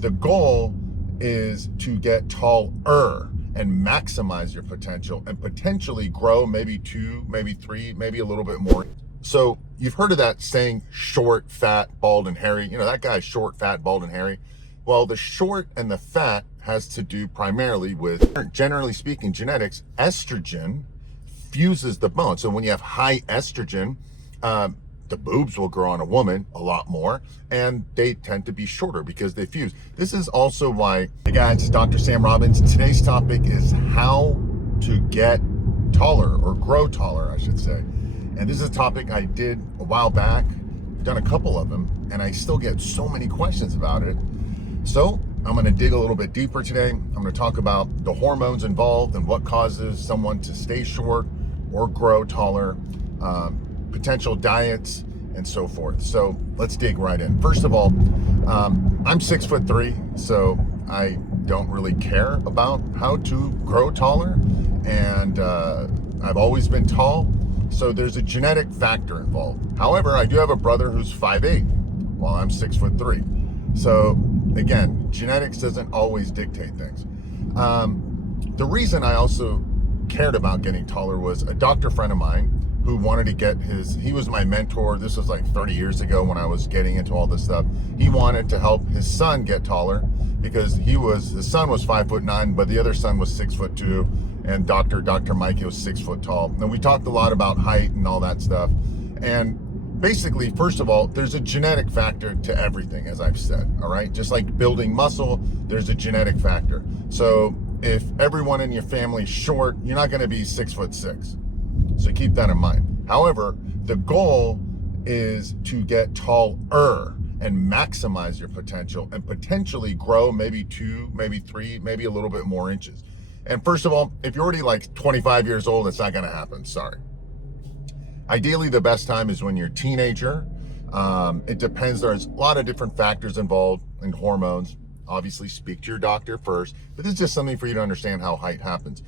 the goal is to get taller and maximize your potential and potentially grow maybe 2, maybe 3, maybe a little bit more. So you've heard of that saying, short, fat, bald, and hairy. You know, that guy's short, fat, bald, and hairy. Well, the short and the fat has to do primarily with, generally speaking, genetics. Estrogen fuses the bone. So when you have high estrogen, the boobs will grow on a woman a lot more, and they tend to be shorter because they fuse. This is also why, hey guys, it's Dr. Sam Robbins. Today's topic is how to get taller, or grow taller, I should say. And this is a topic I did a while back, done a couple of them, and I still get so many questions about it. So I'm gonna dig a little bit deeper today. I'm gonna talk about the hormones involved and what causes someone to stay short or grow taller, potential diets, and so forth. So let's dig right in. First of all, I'm 6'3", so I don't really care about how to grow taller, and I've always been tall, so there's a genetic factor involved. However, I do have a brother who's 5'8", while I'm 6'3". So again, genetics doesn't always dictate things. The reason I also cared about getting taller was a doctor friend of mine who wanted to get he was my mentor. This was like 30 years ago when I was getting into all this stuff. He wanted to help his son get taller because his son was 5'9", but the other son was 6'2", and Dr. Mikey was 6 foot tall. And we talked a lot about height and all that stuff. And basically, first of all, there's a genetic factor to everything, as I've said, all right? Just like building muscle, there's a genetic factor. So if everyone in your family is short, you're not gonna be 6'6". So keep that in mind. However, the goal is to get taller and maximize your potential and potentially grow maybe 2, maybe 3, maybe a little bit more inches. And first of all, if you're already like 25 years old, it's not gonna happen, sorry. Ideally, the best time is when you're a teenager. It depends, there's a lot of different factors involved in hormones. Obviously, speak to your doctor first, but this is just something for you to understand how height happens.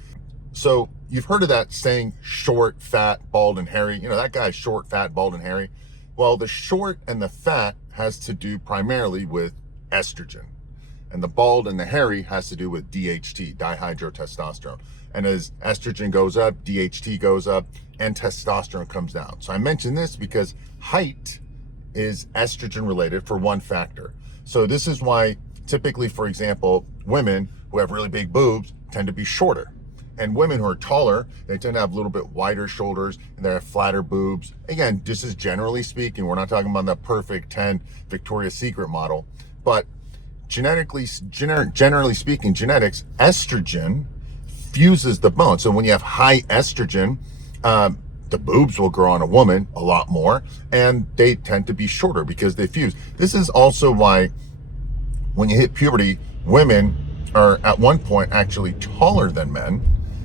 So you've heard of that saying, short, fat, bald, and hairy. You know, that guy's short, fat, bald, and hairy. Well, the short and the fat has to do primarily with estrogen. And the bald and the hairy has to do with DHT, dihydrotestosterone. And as estrogen goes up, DHT goes up, and testosterone comes down. So I mention this because height is estrogen related for one factor. So this is why typically, for example, women who have really big boobs tend to be shorter. And women who are taller, they tend to have a little bit wider shoulders and they have flatter boobs. Again, this is generally speaking, we're not talking about the perfect 10 Victoria's Secret model, but generally speaking, genetics, estrogen fuses the bone. So when you have high estrogen, the boobs will grow on a woman a lot more, and they tend to be shorter because they fuse. This is also why when you hit puberty, women are at one point actually taller than men,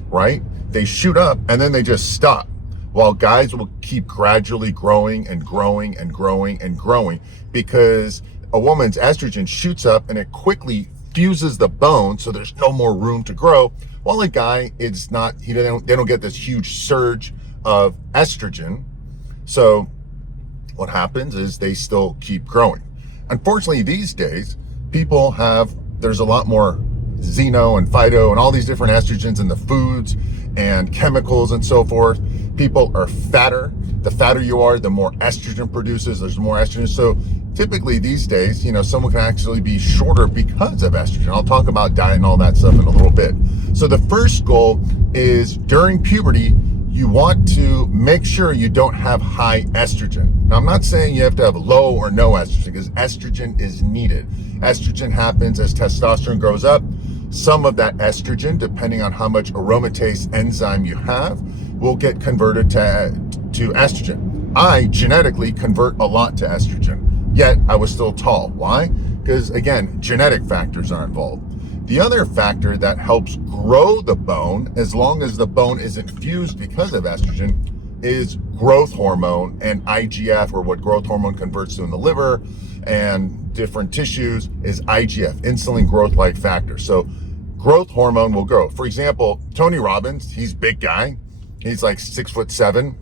right? They shoot up and then they just stop, while guys will keep gradually growing and growing and growing and growing because a woman's estrogen shoots up and it quickly fuses the bone, so there's no more room to grow, while a guy, it's not, they don't get this huge surge of estrogen. So what happens is they still keep growing. Unfortunately, these days, there's a lot more xeno and phyto and all these different estrogens in the foods and chemicals and so forth. People are fatter. The fatter you are, the more estrogen produces. There's more estrogen. So typically these days, you know, someone can actually be shorter because of estrogen. I'll talk about diet and all that stuff in a little bit. So the first goal is during puberty, you want to make sure you don't have high estrogen. Now, I'm not saying you have to have low or no estrogen, because estrogen is needed. Estrogen happens as testosterone grows up. Some of that estrogen, depending on how much aromatase enzyme you have, will get converted to estrogen. I genetically convert a lot to estrogen, yet I was still tall. Why? Because again, genetic factors are involved. The other factor that helps grow the bone, as long as the bone isn't fused because of estrogen, is growth hormone and IGF, or what growth hormone converts to in the liver and different tissues is IGF, insulin growth-like factor. So growth hormone will grow. For example, Tony Robbins, he's a big guy. He's like 6'7",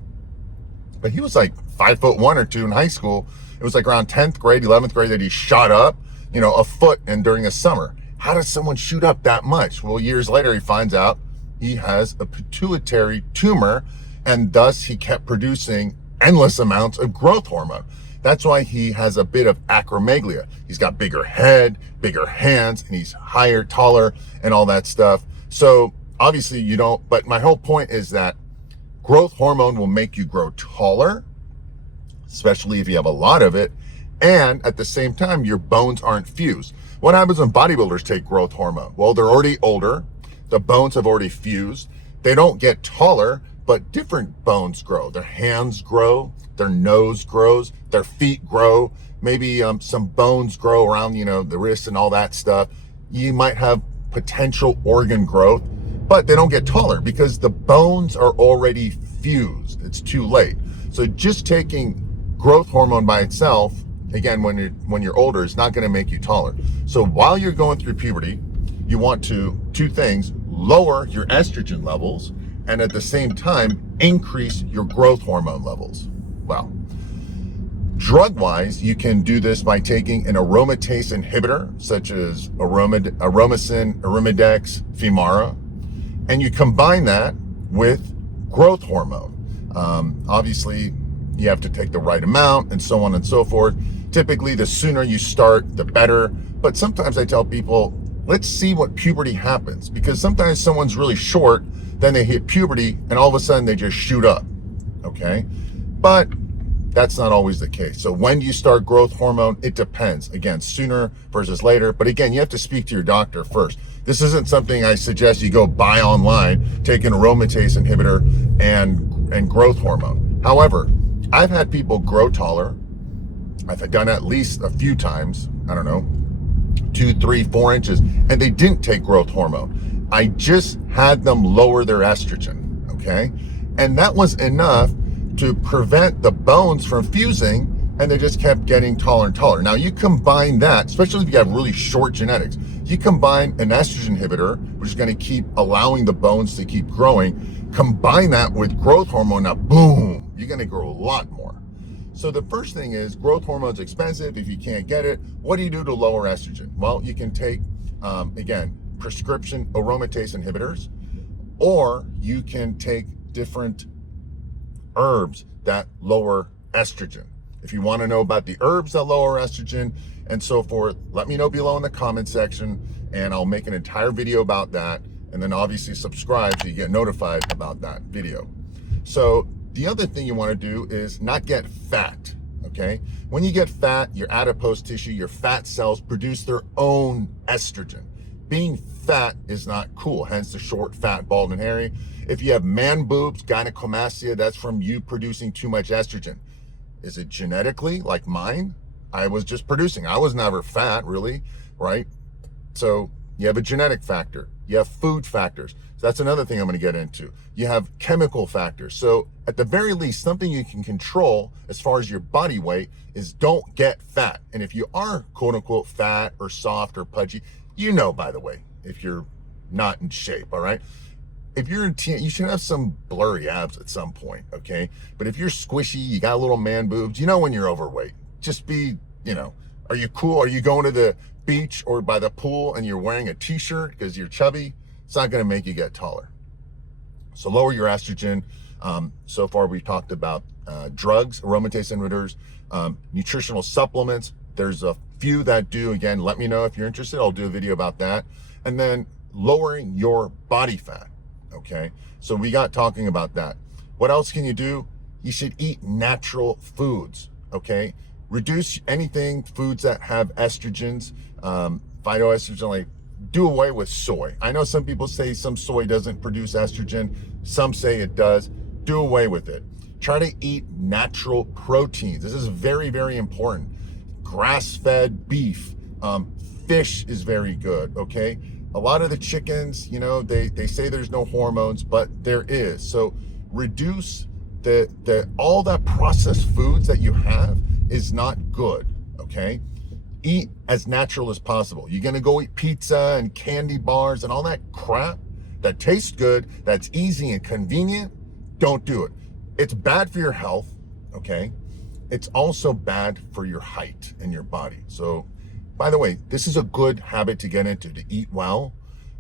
but he was like 5'1" or 2" in high school. It was like around 10th grade, 11th grade that he shot up. a foot and during a summer. How does someone shoot up that much? Well, years later, he finds out he has a pituitary tumor, and thus he kept producing endless amounts of growth hormone. That's why he has a bit of acromegalia. He's got bigger head, bigger hands, and he's higher, taller, and all that stuff. So obviously you don't, but my whole point is that growth hormone will make you grow taller, especially if you have a lot of it. And at the same time, your bones aren't fused. What happens when bodybuilders take growth hormone? Well, they're already older. The bones have already fused. They don't get taller, but different bones grow. Their hands grow, their nose grows, their feet grow, maybe some bones grow around, the wrist and all that stuff. You might have potential organ growth, but they don't get taller because the bones are already fused. It's too late. So just taking growth hormone by itself, again, when you're older, is not going to make you taller. So while you're going through puberty, you want to, two things: lower your estrogen levels, and at the same time, increase your growth hormone levels. Well, drug-wise, you can do this by taking an aromatase inhibitor, such as Aromacin, Arimidex, Femara, and you combine that with growth hormone. Obviously, you have to take the right amount and so on and so forth. Typically, the sooner you start, the better. But sometimes I tell people, let's see what puberty happens, because sometimes someone's really short, then they hit puberty, and all of a sudden they just shoot up, okay? But that's not always the case. So when do you start growth hormone? It depends. Again, sooner versus later. But again, you have to speak to your doctor first. This isn't something I suggest you go buy online, take an aromatase inhibitor and growth hormone. However, I've had people grow taller. I've done at least a few times, 2, 3, 4 inches, and they didn't take growth hormone. I just had them lower their estrogen, okay? And that was enough to prevent the bones from fusing, and they just kept getting taller and taller. Now you combine that, especially if you have really short genetics, you combine an estrogen inhibitor, which is going to keep allowing the bones to keep growing, combine that with growth hormone, now boom, you're going to grow a lot more. So the first thing is, growth hormone's expensive. If you can't get it, what do you do to lower estrogen? Well, you can take, again, prescription aromatase inhibitors, or you can take different herbs that lower estrogen. If you want to know about the herbs that lower estrogen and so forth, let me know below in the comment section, and I'll make an entire video about that. And then obviously subscribe so you get notified about that video. So the other thing you want to do is not get fat, okay? When you get fat, your adipose tissue, your fat cells produce their own estrogen. Being fat is not cool, hence the short, fat, bald, and hairy. If you have man boobs, gynecomastia, that's from you producing too much estrogen. Is it genetically like mine? I was just producing. I was never fat, really, right? So you have a genetic factor. You have food factors. So that's another thing I'm going to get into. You have chemical factors. So at the very least, something you can control as far as your body weight is don't get fat. And if you are quote unquote fat or soft or pudgy, by the way, if you're not in shape, all right? If you're in you should have some blurry abs at some point, okay? But if you're squishy, you got little man boobs, when you're overweight. Just be, are you cool? Are you going to the beach or by the pool and you're wearing a t-shirt because you're chubby? It's not going to make you get taller. So lower your estrogen. So far we've talked about drugs, aromatase inhibitors, nutritional supplements. There's a few that do. Again, let me know if you're interested. I'll do a video about that. And then lowering your body fat. Okay, so we got talking about that. What else can you do? You should eat natural foods. Okay, reduce foods that have estrogens, phytoestrogen. Like, do away with soy. I know some people say some soy doesn't produce estrogen. Some say it does. Do away with it. Try to eat natural proteins. This is very, very important. Grass-fed beef, fish is very good. Okay. A lot of the chickens, they say there's no hormones, but there is. So reduce all that processed foods that you have is not good, okay? Eat as natural as possible. You're gonna go eat pizza and candy bars and all that crap that tastes good, that's easy and convenient, don't do it. It's bad for your health, okay? It's also bad for your height and your body. So By the way, this is a good habit to get into, to eat well,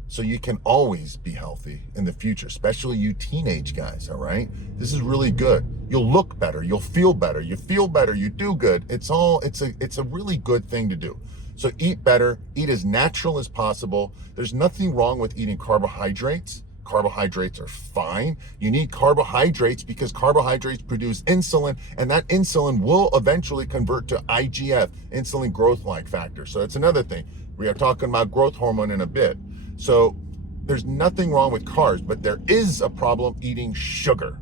so you can always be healthy in the future, especially you teenage guys, all right? This is really good. You'll look better, you'll feel better, you feel better, you do good. It's a really good thing to do. So eat better, eat as natural as possible. There's nothing wrong with eating carbohydrates. Carbohydrates are fine. You need carbohydrates because carbohydrates produce insulin, and that insulin will eventually convert to IGF, insulin growth-like factor. So it's another thing. We are talking about growth hormone in a bit. So there's nothing wrong with carbs, but there is a problem eating sugar.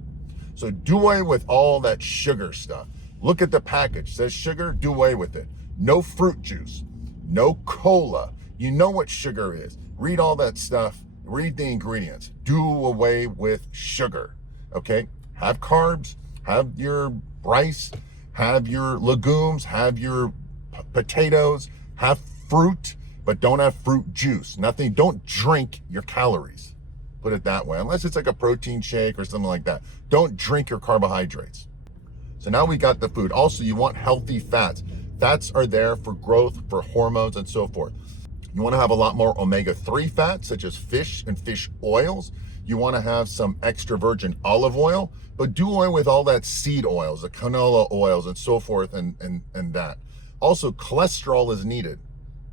So do away with all that sugar stuff. Look at the package. It says sugar, do away with it. No fruit juice, no cola. You know what sugar is. Read all that stuff. Read the ingredients. Do away with sugar, okay? Have carbs, have your rice, have your legumes, have your potatoes, have fruit, but don't have fruit juice. Nothing, don't drink your calories. Put it that way, unless it's like a protein shake or something like that. Don't drink your carbohydrates. So now we got the food. Also, you want healthy fats. Fats are there for growth, for hormones, and so forth. You want to have a lot more omega-3 fats, such as fish and fish oils. You want to have some extra virgin olive oil, but do away with all that seed oils, the canola oils, and so forth, and that. Also, cholesterol is needed.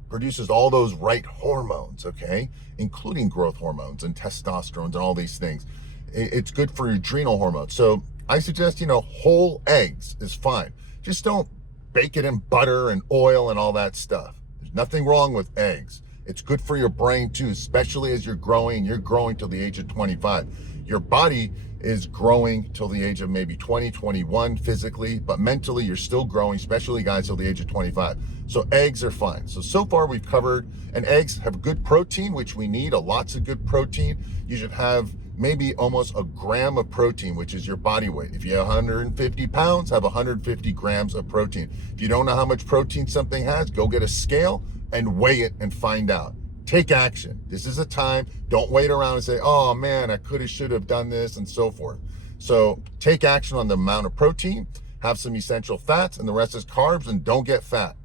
Produces all those right hormones, okay? Including growth hormones and testosterone and all these things. It's good for your adrenal hormones. So I suggest, whole eggs is fine. Just don't bake it in butter and oil and all that stuff. There's nothing wrong with eggs. It's good for your brain too, especially as you're growing. You're growing till the age of 25. Your body is growing till the age of maybe 20, 21 physically, but mentally you're still growing, especially guys till the age of 25. So eggs are fine. So far we've covered, and eggs have good protein, which we need, lots of good protein. You should have maybe almost a gram of protein, which is your body weight. If you have 150 pounds, have 150 grams of protein. If you don't know how much protein something has, go get a scale and weigh it and find out. Take action. This is a time. Don't wait around and say, oh man, I could have, should have done this, and so forth. So take action on the amount of protein, have some essential fats, and the rest is carbs, and don't get fat.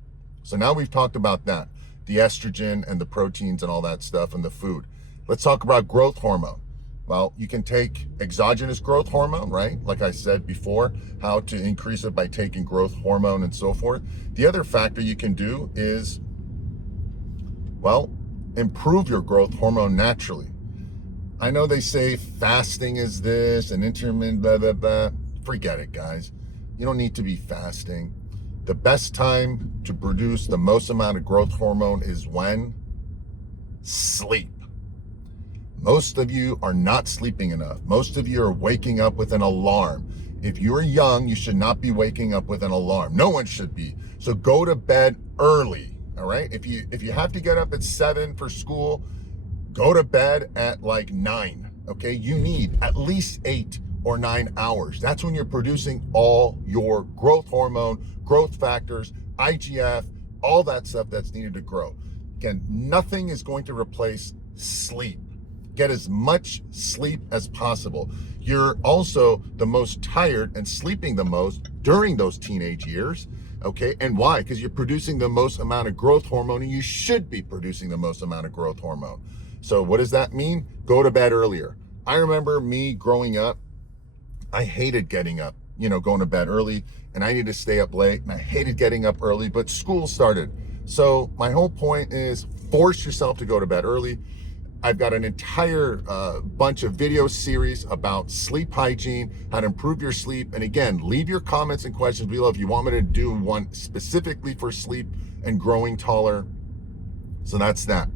So now we've talked about that, the estrogen and the proteins and all that stuff and the food. Let's talk about growth hormone. Well, you can take exogenous growth hormone, right? Like I said before, how to increase it by taking growth hormone and so forth. The other factor you can do is, well, improve your growth hormone naturally. I know they say fasting is this and intermittent blah, blah, blah. Forget it, guys. You don't need to be fasting. The best time to produce the most amount of growth hormone is when? Sleep. Most of you are not sleeping enough. Most of you are waking up with an alarm. If you're young, you should not be waking up with an alarm. No one should be. So go to bed early, all right? If you have to get up at 7 for school, go to bed at like 9, okay? You need at least 8 or 9 hours. That's when you're producing all your growth hormone, growth factors, IGF, all that stuff that's needed to grow. Again, nothing is going to replace sleep. Get as much sleep as possible. You're also the most tired and sleeping the most during those teenage years, okay? And why? Because you're producing the most amount of growth hormone, and you should be producing the most amount of growth hormone. So what does that mean? Go to bed earlier. I remember me growing up, I hated getting up, going to bed early, and I needed to stay up late, and I hated getting up early, but school started. So my whole point is force yourself to go to bed early. I've got an entire bunch of video series about sleep hygiene, how to improve your sleep. And again, leave your comments and questions below if you want me to do one specifically for sleep and growing taller. So that's that.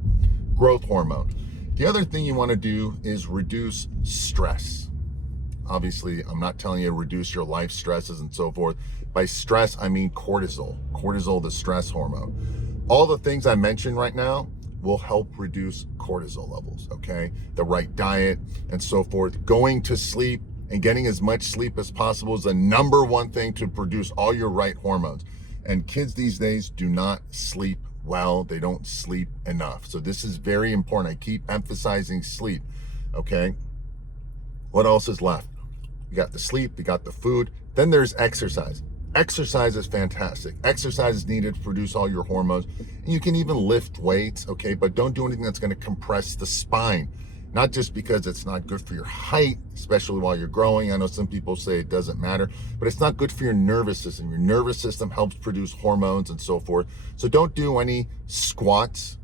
Growth hormone. The other thing you want to do is reduce stress. Obviously, I'm not telling you to reduce your life stresses and so forth. By stress, I mean cortisol. Cortisol, the stress hormone. All the things I mentioned right now will help reduce cortisol levels, okay? The right diet and so forth. Going to sleep and getting as much sleep as possible is the number one thing to produce all your right hormones. And kids these days do not sleep well. They don't sleep enough. So this is very important. I keep emphasizing sleep, okay? What else is left? You got the sleep, you got the food, then there's exercise. Exercise is fantastic. Exercise is needed to produce all your hormones. And you can even lift weights, okay? But don't do anything that's going to compress the spine. Not just because it's not good for your height, especially while you're growing. I know some people say it doesn't matter, but it's not good for your nervous system. Your nervous system helps produce hormones and so forth. So don't do any squats.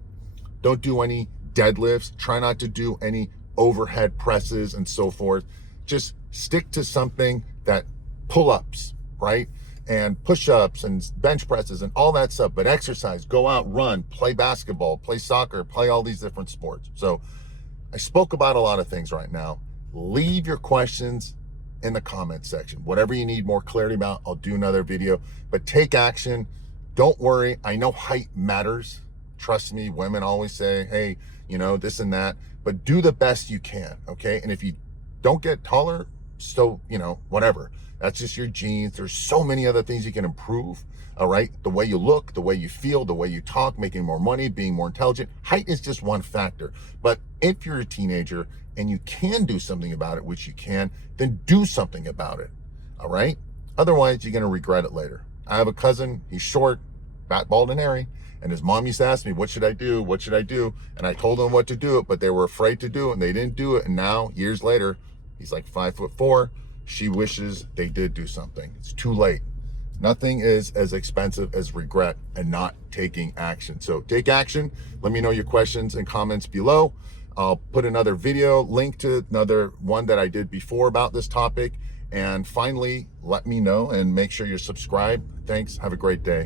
Don't do any deadlifts. Try not to do any overhead presses and so forth. Just stick to something that pull-ups, right? And push-ups and bench presses and all that stuff. But exercise, go out, run, play basketball, play soccer, play all these different sports. So I spoke about a lot of things right now. Leave your questions in the comment section. Whatever you need more clarity about, I'll do another video. But take action. Don't worry. I know height matters. Trust me, women always say, hey, you know, this and that. But do the best you can, okay? And if you don't get taller, so, you know, whatever. That's just your genes. There's so many other things you can improve, all right? The way you look, the way you feel, the way you talk, making more money, being more intelligent. Height is just one factor. But if you're a teenager and you can do something about it, which you can, then do something about it, all right? Otherwise, you're going to regret it later. I have a cousin. He's short, fat, bald, and hairy. And his mom used to ask me, what should I do? What should I do? And I told them what to do, but they were afraid to do it, and they didn't do it. And now, years later, he's like 5'4". She wishes they did do something. It's too late. Nothing is as expensive as regret and not taking action. So take action. Let me know your questions and comments below. I'll put another video link to another one that I did before about this topic. And finally, let me know and make sure you're subscribed. Thanks. Have a great day.